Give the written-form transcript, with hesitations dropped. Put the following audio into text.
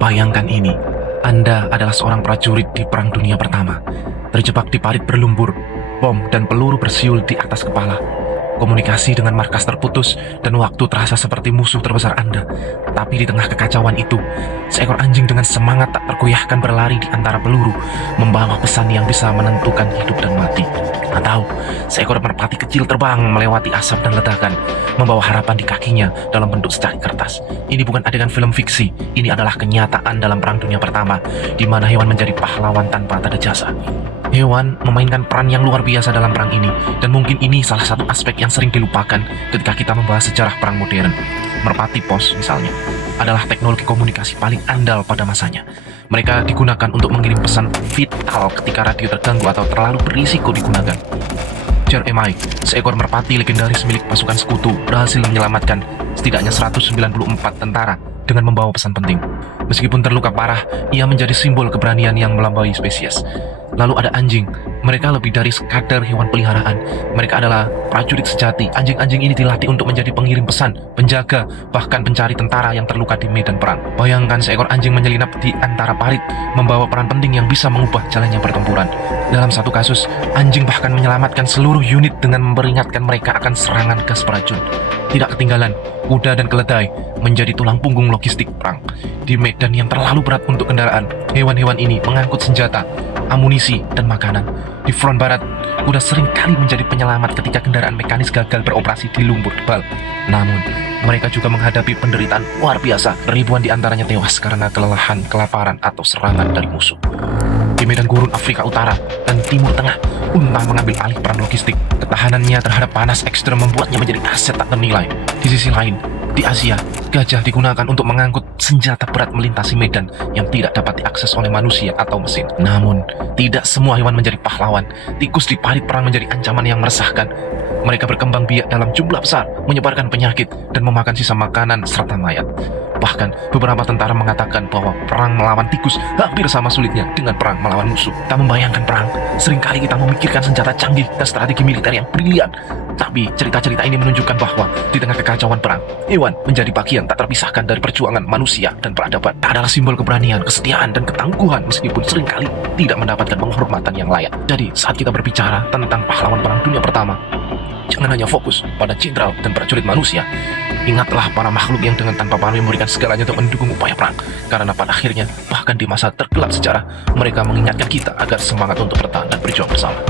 Bayangkan ini, Anda adalah seorang prajurit di Perang Dunia Pertama, terjebak di parit berlumpur, bom dan peluru bersiul di atas kepala. Komunikasi dengan markas terputus dan waktu terasa seperti musuh terbesar Anda. Tapi di tengah kekacauan itu, seekor anjing dengan semangat tak tergoyahkan berlari di antara peluru, membawa pesan yang bisa menentukan hidup dan mati. Atau seekor merpati kecil terbang melewati asap dan ledakan, membawa harapan di kakinya dalam bentuk secari kertas. Ini bukan adegan film fiksi, ini adalah kenyataan dalam Perang Dunia Pertama, di mana hewan menjadi pahlawan tanpa tanda jasa. Hewan memainkan peran yang luar biasa dalam perang ini, dan mungkin ini salah satu aspek yang sering dilupakan ketika kita membahas sejarah perang modern. Merpati pos, misalnya, adalah teknologi komunikasi paling andal pada masanya. Mereka digunakan untuk mengirim pesan vital ketika radio terganggu atau terlalu berisiko digunakan. Jeremiah, seekor merpati legendaris milik pasukan sekutu, berhasil menyelamatkan setidaknya 194 tentara dengan membawa pesan penting. Meskipun terluka parah, ia menjadi simbol keberanian yang melampaui spesies. Lalu ada anjing. Mereka lebih dari sekadar hewan peliharaan. Mereka adalah prajurit sejati. Anjing-anjing ini dilatih untuk menjadi pengirim pesan, penjaga, bahkan pencari tentara yang terluka di medan perang. Bayangkan seekor anjing menyelinap di antara parit, membawa peran penting yang bisa mengubah jalannya pertempuran. Dalam satu kasus, anjing bahkan menyelamatkan seluruh unit dengan memperingatkan mereka akan serangan gas beracun. Tidak ketinggalan, kuda dan keledai menjadi tulang punggung logistik perang. Di medan yang terlalu berat untuk kendaraan, hewan-hewan ini mengangkut senjata, amunisi, dan makanan. Di front barat, kuda sering kali menjadi penyelamat ketika kendaraan mekanis gagal beroperasi di lumpur tebal. Namun, mereka juga menghadapi penderitaan luar biasa. Ribuan di antaranya tewas karena kelelahan, kelaparan, atau serangan dari musuh. Di medan gurun Afrika Utara dan Timur Tengah, unta mengambil alih peran logistik. Ketahanannya terhadap panas ekstrem membuatnya menjadi aset tak ternilai. Di sisi lain, di Asia, gajah digunakan untuk mengangkut senjata berat melintasi medan yang tidak dapat diakses oleh manusia atau mesin. Namun, tidak semua hewan menjadi pahlawan. Tikus di parit perang menjadi ancaman yang meresahkan. Mereka berkembang biak dalam jumlah besar, menyebarkan penyakit, dan memakan sisa makanan serta mayat. Bahkan, beberapa tentara mengatakan bahwa perang melawan tikus hampir sama sulitnya dengan perang melawan musuh. Kita membayangkan perang, seringkali kita memikirkan senjata canggih dan strategi militer yang brilian. Tapi, cerita-cerita ini menunjukkan bahwa di tengah kekacauan perang, hewan menjadi bagian tak terpisahkan dari perjuangan manusia dan peradaban. Adalah simbol keberanian, kesetiaan, dan ketangguhan meskipun seringkali tidak mendapatkan penghormatan yang layak. Jadi, saat kita berbicara tentang pahlawan Perang Dunia Pertama, jangan hanya fokus pada jenderal dan prajurit manusia. Ingatlah para makhluk yang dengan tanpa pamrih memberikan segalanya untuk mendukung upaya perang. Karena pada akhirnya, bahkan di masa tergelap sejarah, mereka mengingatkan kita agar semangat untuk bertahan dan berjuang bersama.